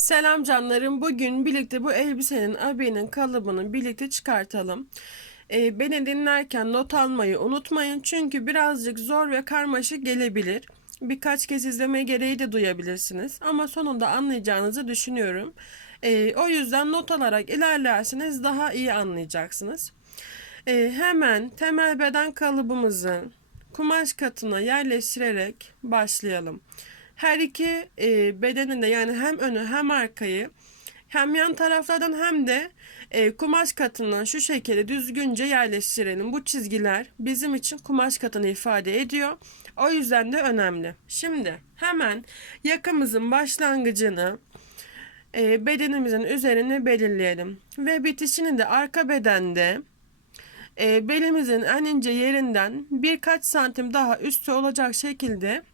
Selam canlarım. Bugün birlikte bu elbisenin abinin kalıbını birlikte çıkartalım. Ee, beni dinlerken not almayı unutmayın. Çünkü birazcık zor ve karmaşık gelebilir. Birkaç kez izleme gereği de duyabilirsiniz. Ama sonunda anlayacağınızı düşünüyorum. Ee, o yüzden not alarak ilerlerseniz daha iyi anlayacaksınız. Ee, hemen temel beden kalıbımızı kumaş katına yerleştirerek başlayalım. Her iki e, bedenin de yani hem önü hem arkayı hem yan taraflardan hem de e, kumaş katından şu şekilde düzgünce yerleştirelim. Bu çizgiler bizim için kumaş katını ifade ediyor. O yüzden de önemli. Şimdi hemen yakamızın başlangıcını e, bedenimizin üzerine belirleyelim. Ve bitişini de arka bedende e, belimizin en ince yerinden birkaç santim daha üstü olacak şekilde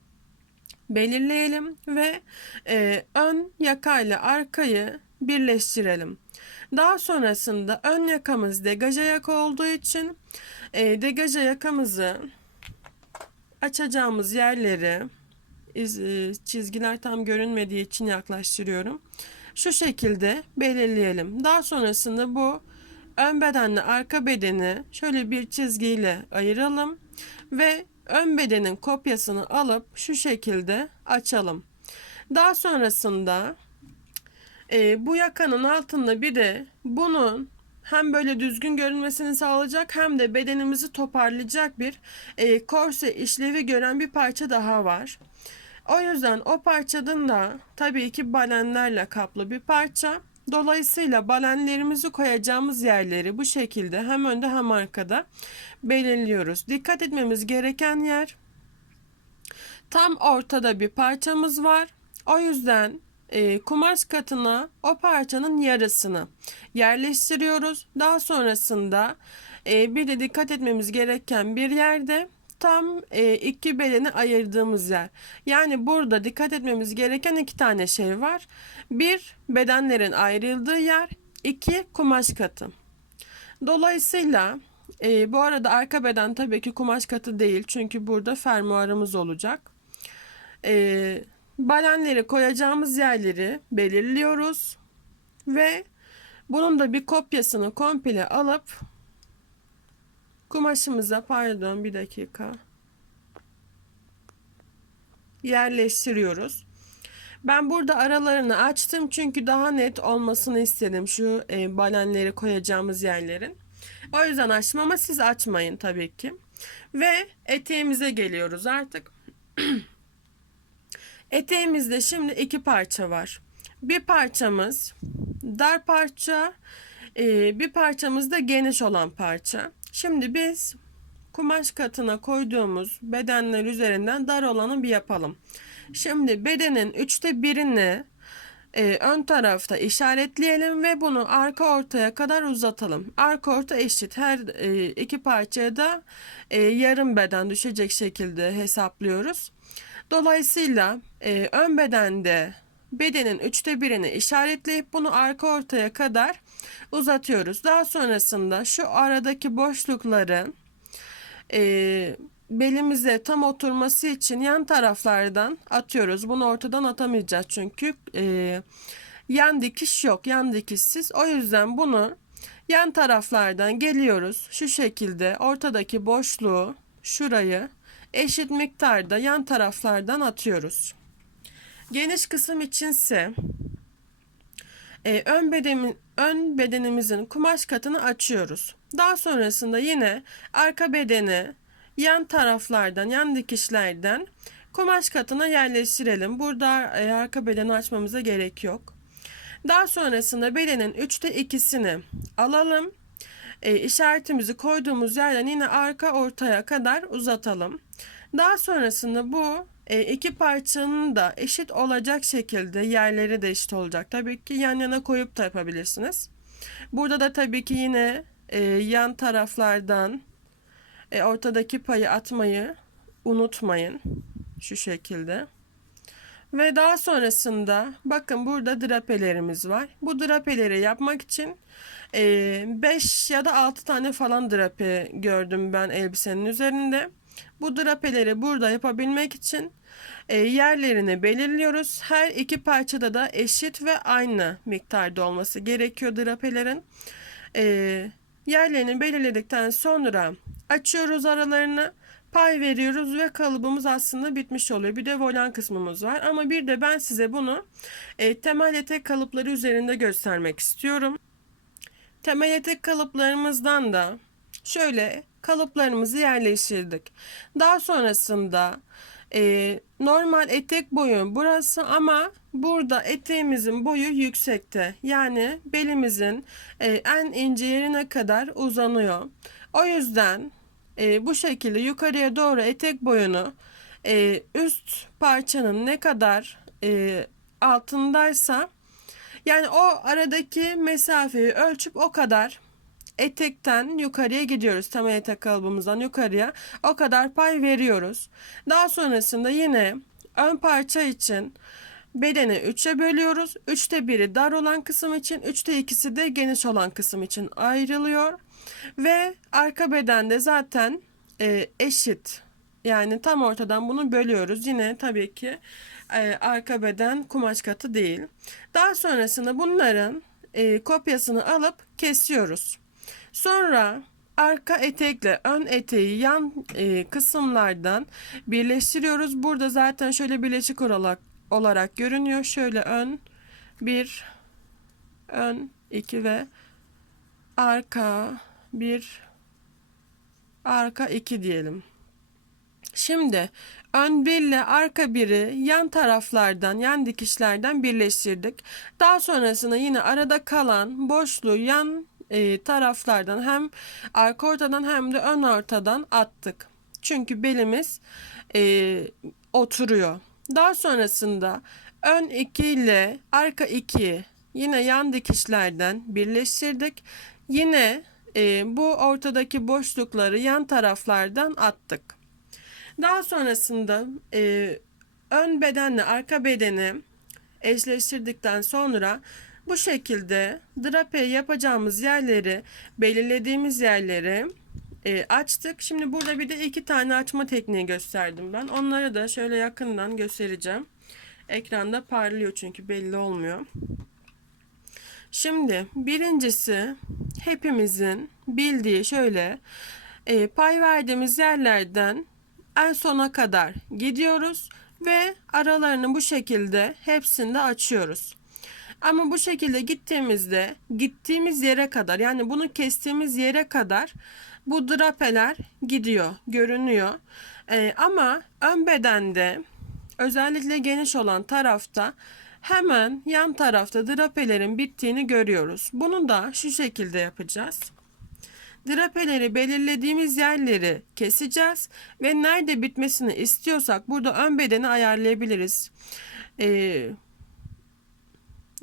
belirleyelim ve e, ön yaka ile arkayı birleştirelim. Daha sonrasında ön yakamız degaja yaka olduğu için e, degaja yakamızı açacağımız yerleri e, çizgiler tam görünmediği için yaklaştırıyorum. Şu şekilde belirleyelim. Daha sonrasında bu ön bedenle arka bedeni şöyle bir çizgiyle ayıralım ve ön bedenin kopyasını alıp şu şekilde açalım. Daha sonrasında e, bu yakanın altında bir de bunun hem böyle düzgün görünmesini sağlayacak hem de bedenimizi toparlayacak bir e, korse işlevi gören bir parça daha var. O yüzden o parçanın da tabii ki balenlerle kaplı bir parça. Dolayısıyla balenlerimizi koyacağımız yerleri bu şekilde hem önde hem arkada belirliyoruz. Dikkat etmemiz gereken yer tam ortada bir parçamız var. O yüzden e, kumaş katına o parçanın yarısını yerleştiriyoruz. Daha sonrasında e, bir de dikkat etmemiz gereken bir yerde tam e, iki bedeni ayırdığımız yer. Yani burada dikkat etmemiz gereken iki tane şey var. Bir bedenlerin ayrıldığı yer. iki kumaş katı. Dolayısıyla e, bu arada arka beden tabii ki kumaş katı değil. Çünkü burada fermuarımız olacak. E, balenleri koyacağımız yerleri belirliyoruz. Ve bunun da bir kopyasını komple alıp kumaşımıza pardon bir dakika yerleştiriyoruz. Ben burada aralarını açtım çünkü daha net olmasını istedim şu e, balenleri koyacağımız yerlerin. O yüzden açtım ama siz açmayın tabii ki. Ve eteğimize geliyoruz artık. Eteğimizde şimdi iki parça var. Bir parçamız dar parça, e, bir parçamız da geniş olan parça. Şimdi biz kumaş katına koyduğumuz bedenler üzerinden dar olanı bir yapalım. Şimdi bedenin üçte birini e, ön tarafta işaretleyelim ve bunu arka ortaya kadar uzatalım. Arka orta eşit. Her e, iki parçaya da e, yarım beden düşecek şekilde hesaplıyoruz. Dolayısıyla e, ön bedende bedenin üçte birini işaretleyip bunu arka ortaya kadar uzatıyoruz. Daha sonrasında şu aradaki boşlukları e, belimize tam oturması için yan taraflardan atıyoruz. Bunu ortadan atamayacağız çünkü e, yan dikiş yok. Yan dikişsiz. O yüzden bunu yan taraflardan geliyoruz. Şu şekilde ortadaki boşluğu şurayı eşit miktarda yan taraflardan atıyoruz. Geniş kısım içinse e, ön, bedenin, ön bedenimizin kumaş katını açıyoruz. Daha sonrasında yine arka bedeni yan taraflardan, yan dikişlerden kumaş katına yerleştirelim. Burada e, arka bedeni açmamıza gerek yok. Daha sonrasında bedenin üçte ikisini alalım. E, işaretimizi koyduğumuz yerden yine arka ortaya kadar uzatalım. Daha sonrasında bu e, iki parçanın da eşit olacak şekilde yerleri de eşit olacak. Tabii ki yan yana koyup da yapabilirsiniz. Burada da tabii ki yine e, yan taraflardan e, ortadaki payı atmayı unutmayın. Şu şekilde. Ve daha sonrasında bakın burada drapelerimiz var. Bu drapeleri yapmak için 5 ya da 6 tane falan drape gördüm ben elbisenin üzerinde. Bu drapeleri burada yapabilmek için e, yerlerini belirliyoruz. Her iki parçada da eşit ve aynı miktarda olması gerekiyor drapelerin. E, yerlerini belirledikten sonra açıyoruz aralarını pay veriyoruz ve kalıbımız aslında bitmiş oluyor. Bir de volan kısmımız var ama bir de ben size bunu e, temel etek kalıpları üzerinde göstermek istiyorum. Temel etek kalıplarımızdan da şöyle kalıplarımızı yerleştirdik. Daha sonrasında e, normal etek boyu burası ama burada eteğimizin boyu yüksekte. Yani belimizin e, en ince yerine kadar uzanıyor. O yüzden e, bu şekilde yukarıya doğru etek boyunu e, üst parçanın ne kadar e, altındaysa yani o aradaki mesafeyi ölçüp o kadar etekten yukarıya gidiyoruz. Tam etek kalıbımızdan yukarıya o kadar pay veriyoruz. Daha sonrasında yine ön parça için bedeni 3'e bölüyoruz. 3'te 1'i dar olan kısım için, 3'te 2'si de geniş olan kısım için ayrılıyor. Ve arka bedende zaten e, eşit. Yani tam ortadan bunu bölüyoruz. Yine tabii ki e, arka beden kumaş katı değil. Daha sonrasında bunların e, kopyasını alıp kesiyoruz. Sonra arka etekle ön eteği yan e, kısımlardan birleştiriyoruz. Burada zaten şöyle birleşik olarak, olarak görünüyor. Şöyle ön bir, ön iki ve arka bir, arka iki diyelim. Şimdi ön bir ile arka biri yan taraflardan, yan dikişlerden birleştirdik. Daha sonrasında yine arada kalan boşluğu yan e, taraflardan hem arka ortadan hem de ön ortadan attık. Çünkü belimiz e, oturuyor. Daha sonrasında ön 2 ile arka 2 yine yan dikişlerden birleştirdik. Yine e, bu ortadaki boşlukları yan taraflardan attık. Daha sonrasında e, ön bedenle arka bedeni eşleştirdikten sonra bu şekilde drape yapacağımız yerleri belirlediğimiz yerleri e, açtık. Şimdi burada bir de iki tane açma tekniği gösterdim ben. Onları da şöyle yakından göstereceğim. Ekranda parlıyor çünkü belli olmuyor. Şimdi birincisi hepimizin bildiği şöyle e, pay verdiğimiz yerlerden en sona kadar gidiyoruz ve aralarını bu şekilde hepsinde açıyoruz. Ama bu şekilde gittiğimizde gittiğimiz yere kadar yani bunu kestiğimiz yere kadar bu drapeler gidiyor, görünüyor. Ee, ama ön bedende özellikle geniş olan tarafta hemen yan tarafta drapelerin bittiğini görüyoruz. Bunu da şu şekilde yapacağız. Drapeleri belirlediğimiz yerleri keseceğiz ve nerede bitmesini istiyorsak burada ön bedeni ayarlayabiliriz. Ee,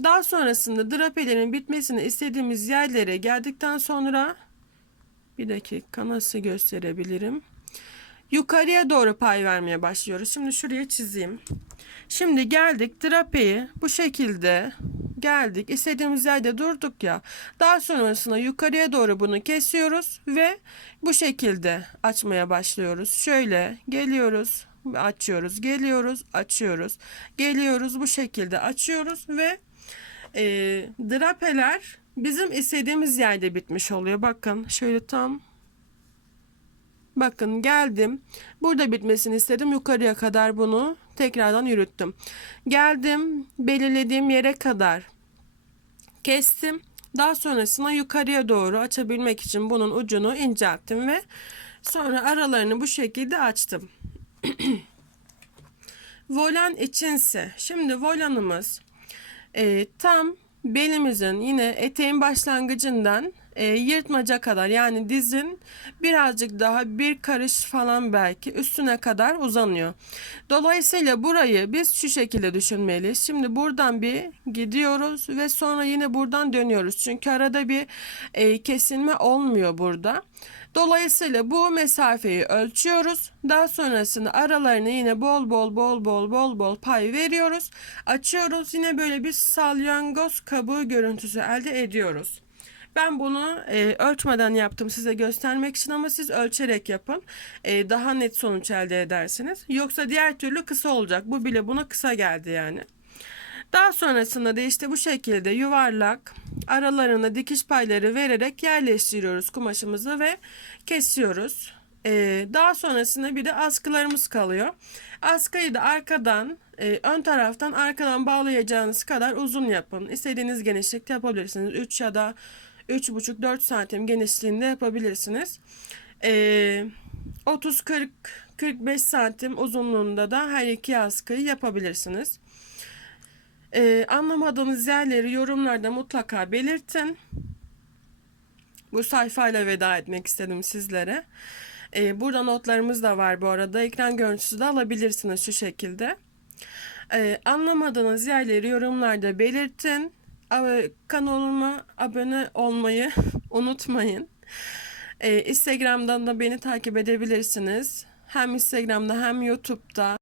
daha sonrasında drapelerin bitmesini istediğimiz yerlere geldikten sonra bir dakika nasıl gösterebilirim? Yukarıya doğru pay vermeye başlıyoruz. Şimdi şuraya çizeyim. Şimdi geldik drapeyi bu şekilde geldik. İstediğimiz yerde durduk ya. Daha sonrasında yukarıya doğru bunu kesiyoruz ve bu şekilde açmaya başlıyoruz. Şöyle geliyoruz, açıyoruz, geliyoruz, açıyoruz. Geliyoruz bu şekilde açıyoruz ve e, drapeler bizim istediğimiz yerde bitmiş oluyor. Bakın şöyle tam Bakın geldim. Burada bitmesini istedim. Yukarıya kadar bunu tekrardan yürüttüm. Geldim. Belirlediğim yere kadar kestim. Daha sonrasında yukarıya doğru açabilmek için bunun ucunu incelttim ve sonra aralarını bu şekilde açtım. Volan içinse şimdi volanımız e, tam belimizin yine eteğin başlangıcından e, yırtmaca kadar yani dizin birazcık daha bir karış falan belki üstüne kadar uzanıyor. Dolayısıyla burayı biz şu şekilde düşünmeliyiz. Şimdi buradan bir gidiyoruz ve sonra yine buradan dönüyoruz. Çünkü arada bir e, kesilme olmuyor burada. Dolayısıyla bu mesafeyi ölçüyoruz. Daha sonrasında aralarını yine bol bol bol bol bol bol pay veriyoruz. Açıyoruz. Yine böyle bir salyangoz kabuğu görüntüsü elde ediyoruz. Ben bunu e, ölçmeden yaptım size göstermek için ama siz ölçerek yapın. E, daha net sonuç elde edersiniz. Yoksa diğer türlü kısa olacak. Bu bile buna kısa geldi yani. Daha sonrasında da işte bu şekilde yuvarlak aralarına dikiş payları vererek yerleştiriyoruz kumaşımızı ve kesiyoruz. Ee, daha sonrasında bir de askılarımız kalıyor. Askıyı da arkadan, e, ön taraftan arkadan bağlayacağınız kadar uzun yapın. İstediğiniz genişlikte yapabilirsiniz. 3 ya da 3,5-4 santim genişliğinde yapabilirsiniz. Ee, 30-40-45 santim uzunluğunda da her iki askıyı yapabilirsiniz. Ee, anlamadığınız yerleri yorumlarda mutlaka belirtin. Bu sayfayla veda etmek istedim sizlere. Ee, burada notlarımız da var bu arada. Ekran görüntüsü de alabilirsiniz şu şekilde. Ee, anlamadığınız yerleri yorumlarda belirtin. Kanalıma abone olmayı unutmayın. Ee, Instagram'dan da beni takip edebilirsiniz. Hem Instagram'da hem YouTube'da